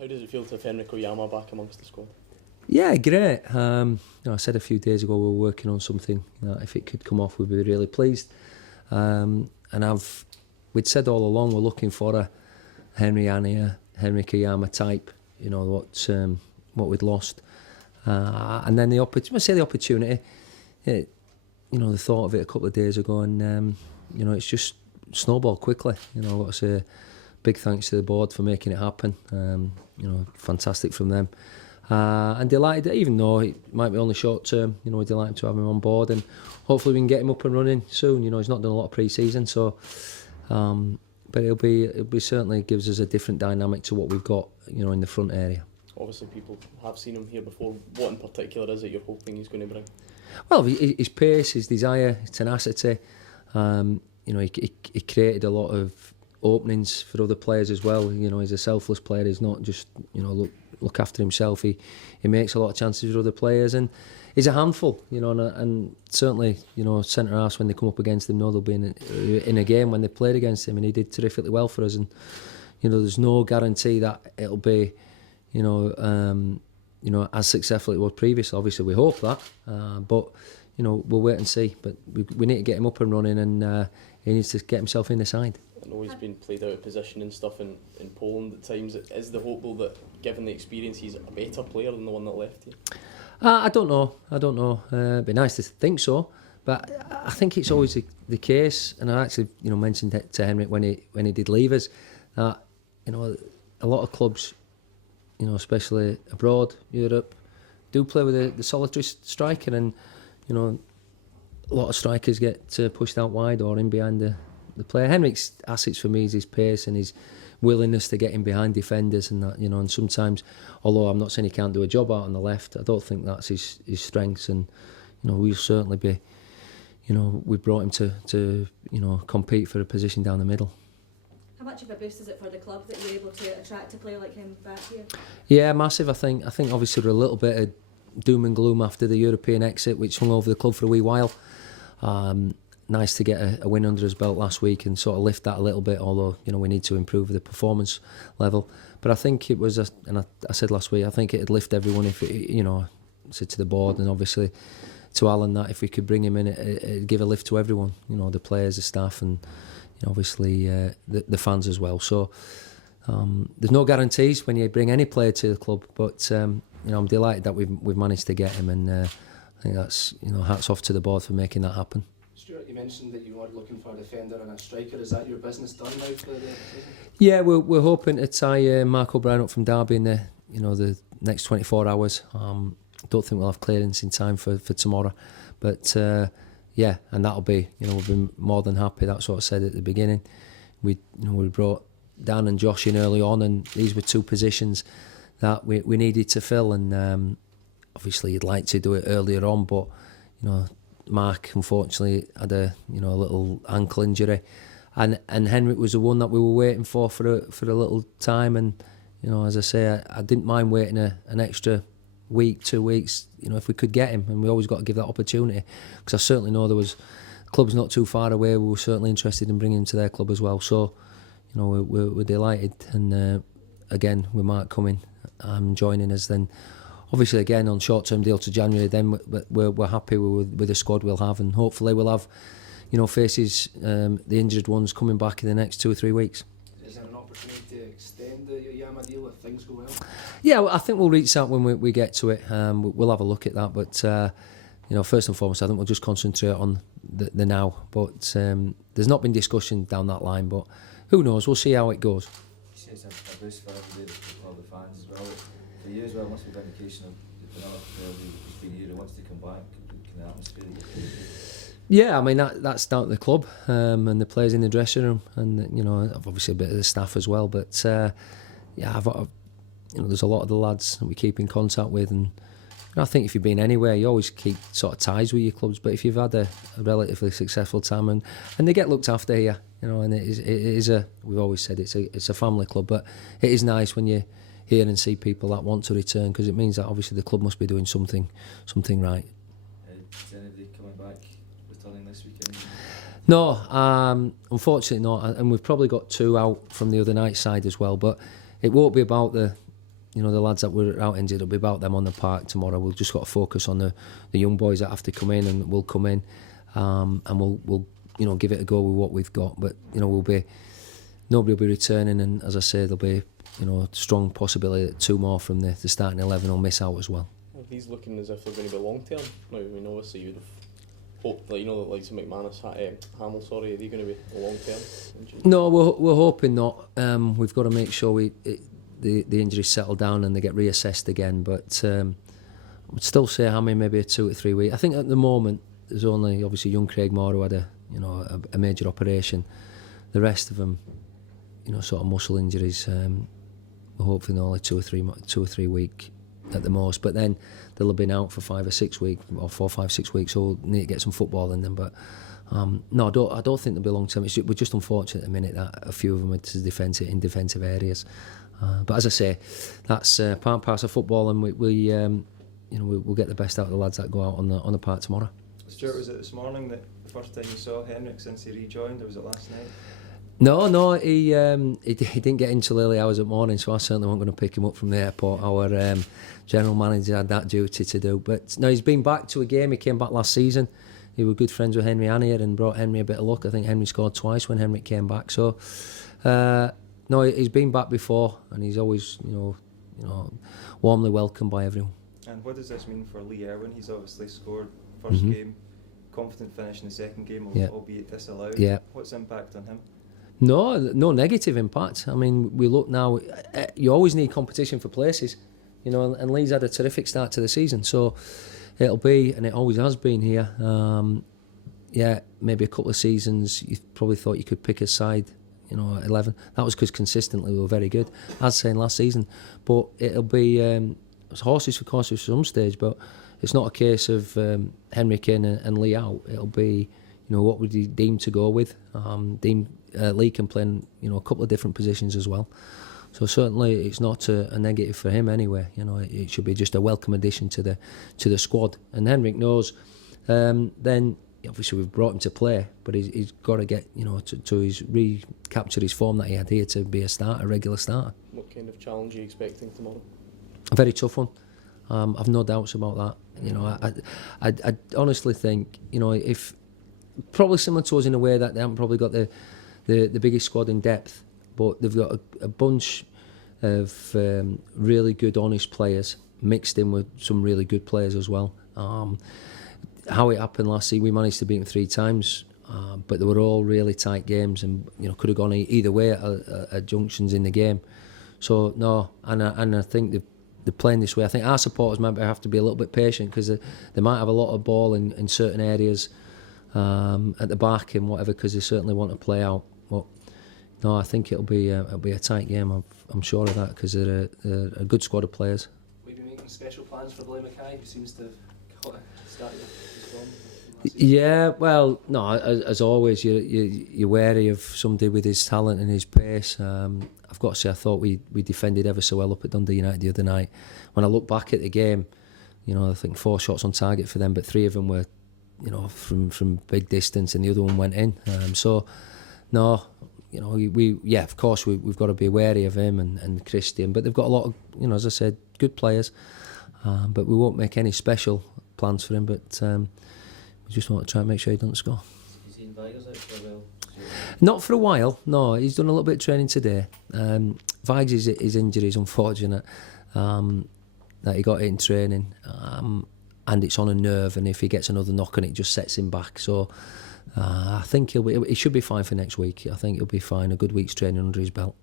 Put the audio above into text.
How does it feel to have Henrik Oyama back amongst the squad? Yeah, great. I said a few days ago we were working on something. If it could come off, we'd be really pleased. We'd said all along we're looking for a Henrik Oyama type. What we'd lost, and then the opportunity. The thought of it a couple of days ago, and it's just snowballed quickly. I've got to say, big thanks to the board for making it happen. Fantastic from them. And delighted that even though it might be only short term, we're delighted to have him on board, and hopefully we can get him up and running soon. He's not done a lot of pre-season, so but it'll be certainly gives us a different dynamic to what we've got, in the front area. Obviously, people have seen him here before. What in particular is it you're hoping he's going to bring? Well, his pace, his desire, his tenacity. He created a lot of openings for other players as well. He's a selfless player. He's not just look after himself. He makes a lot of chances for other players, and he's a handful. And certainly centre halves, when they come up against him, know they'll be in a game when they played against him, and he did terrifically well for us. And there's no guarantee that it'll be as successful as it was previously. Obviously, we hope that, but we'll wait and see. But we need to get him up and running, and he needs to get himself in the side. I know he's been played out of position and stuff in Poland at times. Is the hope though that, given the experience, he's a better player than the one that left you? I don't know. It'd be nice to think so, but I think it's always the case. And I actually, mentioned it to Henrik when he did leave us, that a lot of clubs, especially abroad, Europe, do play with the solitary striker, and a lot of strikers get pushed out wide or in behind the player. Henrik's assets for me is his pace and his willingness to get in behind defenders, and that, and sometimes, although I'm not saying he can't do a job out on the left, I don't think that's his strengths, and we'll certainly be, we brought him to compete for a position down the middle. How much of a boost is it for the club that you're able to attract a player like him back here? Yeah, massive. I think obviously there was a little bit of doom and gloom after the European exit, which hung over the club for a wee while. Nice to get a win under his belt last week and sort of lift that a little bit, although we need to improve the performance level. But I think it was, and I said last week, I think it'd lift everyone if it, I said to the board and obviously to Alan that if we could bring him in, it'd give a lift to everyone, the players, the staff, and obviously the fans as well. So there's no guarantees when you bring any player to the club, but I'm delighted that we've managed to get him, and I think that's hats off to the board for making that happen. Stuart, you mentioned that you are looking for a defender and a striker. Is that your business done now for the season? Yeah, we're hoping to tie Mark O'Brien up from Derby in the next 24 hours. Don't think we'll have clearance in time for tomorrow, but yeah, and that'll be we've been more than happy. That's what I said at the beginning. We brought Dan and Josh in early on, and these were two positions that we needed to fill, and obviously you'd like to do it earlier on, but Mark unfortunately had a little ankle injury, and Henrik was the one that we were waiting for a little time, and as I say, I didn't mind waiting an extra week, 2 weeks, if we could get him, and we always got to give that opportunity, because I certainly know there was clubs not too far away who were certainly interested in bringing him to their club as well. So we're delighted, and again with Mark coming, joining us, then obviously again on short-term deal to January, then we're happy with the squad we'll have, and hopefully we'll have faces, the injured ones coming back in the next 2 or 3 weeks. Is there an opportunity to extend the Oyama deal if things go well? Yeah, I think we'll reach out when we get to it. We'll have a look at that, but first and foremost, I think we'll just concentrate on the now. But there's not been discussion down that line, but who knows? We'll see how it goes. You say it's a boost for everybody, for all the fans as well. For you as well, must be an indication of another player who's been here and wants to come back. Can the atmosphere? Yeah, I mean that's down to the club and the players in the dressing room, and obviously a bit of the staff as well. But yeah, there's a lot of the lads that we keep in contact with, and I think if you've been anywhere, you always keep sort of ties with your clubs. But if you've had a relatively successful time, and they get looked after here, and it is we've always said it's a family club, but it is nice when you hear and see people that want to return, because it means that obviously the club must be doing something right. Is anybody coming back, returning this weekend? No, unfortunately not, and we've probably got 2 out from the other night side as well. But it won't be about the you know, the lads that were out injured, it'll be about them on the park tomorrow. We've just got to focus on the young boys that have to come in, and will come in, and we'll you know, give it a go with what we've got. But you know, nobody will be returning, and as I say, there'll be, you know, strong possibility that 2 more from the starting 11 will miss out as well. Are these looking as if they're going to be long term? Now, I mean, obviously you'd have hoped, like, you know, like McManus, Hamill, sorry, are they going to be long term injuries? No, we're hoping not. We've got to make sure the injuries settle down and they get reassessed again. But I would still say Hammy maybe a 2 to 3 week. I think at the moment there's only obviously young Craig Moore who had a major operation. The rest of them, you know, sort of muscle injuries. We're hoping only 2 or 3 week at the most. But then they'll have been out for 5 or 6 weeks, or 4, 5, 6 weeks. So we'll need to get some football in them. But no, I don't think they'll be long term. We're just unfortunate at the minute that a few of them are in defensive areas. But as I say, that's part and parcel of football, and we'll get the best out of the lads that go out on the park tomorrow. Stuart, was it this morning that the first time you saw Henrik since he rejoined, or was it last night? No, he didn't get in till early hours of the morning, so I certainly wasn't going to pick him up from the airport. Our general manager had that duty to do. But no, he's been back to a game. He came back last season. He was good friends with Henry Annier and brought Henry a bit of luck. I think Henry scored twice when Henry came back. So no, he's been back before, and he's always you know warmly welcomed by everyone. And what does this mean for Lee Erwin? He's obviously scored first game, confident finish in the second game, albeit disallowed. Yeah. What's the impact on him? No negative impact. I mean, we look now, you always need competition for places, you know, and Lee's had a terrific start to the season, so it'll be, and it always has been here, maybe a couple of seasons you probably thought you could pick a side, you know, 11. That was because consistently we were very good, as saying last season. But it'll be it's horses for courses for some stage, but it's not a case of Henrik in and Lee out. It'll be, you know, what would you deem to go with. Lee can play in, you know, a couple of different positions as well. So certainly it's not a negative for him anyway. You know, it should be just a welcome addition to the squad. And Henrik knows. Then obviously we've brought him to play, but he's got to get, you know, to recapture his form that he had here to be a regular starter. What kind of challenge are you expecting tomorrow? A very tough one. I've no doubts about that. You know, I honestly think, you know, if probably similar to us in a way that they haven't probably got the biggest squad in depth, but they've got a bunch of really good, honest players mixed in with some really good players as well. How it happened last season, we managed to beat them 3 times, but they were all really tight games, and you know, could have gone either way at junctions in the game. So no, and I think they're playing this way. I think our supporters might have to be a little bit patient, because they might have a lot of ball in certain areas at the back and whatever, because they certainly want to play out. But no, I think it'll be a tight game. I'm sure of that, because they're a good squad of players. Will you be making special plans for Blair Mackay, who seems to have got a start his form? Yeah, well, no, as always, you're wary of somebody with his talent and his pace. I've got to say, I thought we defended ever so well up at Dundee United the other night. When I look back at the game, you know, I think 4 shots on target for them, but 3 of them were, you know, from big distance, and the other one went in. So, no, you know, of course we've got to be wary of him and Christian, but they've got a lot of, you know, as I said, good players. But we won't make any special plans for him. But we just want to try and make sure he doesn't score. You've seen Vigers out for a while? Not for a while, no. He's done a little bit of training today. Viggs, his injury is unfortunate, that he got it in training, and it's on a nerve, and if he gets another knock on it, just sets him back. So I think he should be fine for next week. I think he'll be fine, a good week's training under his belt.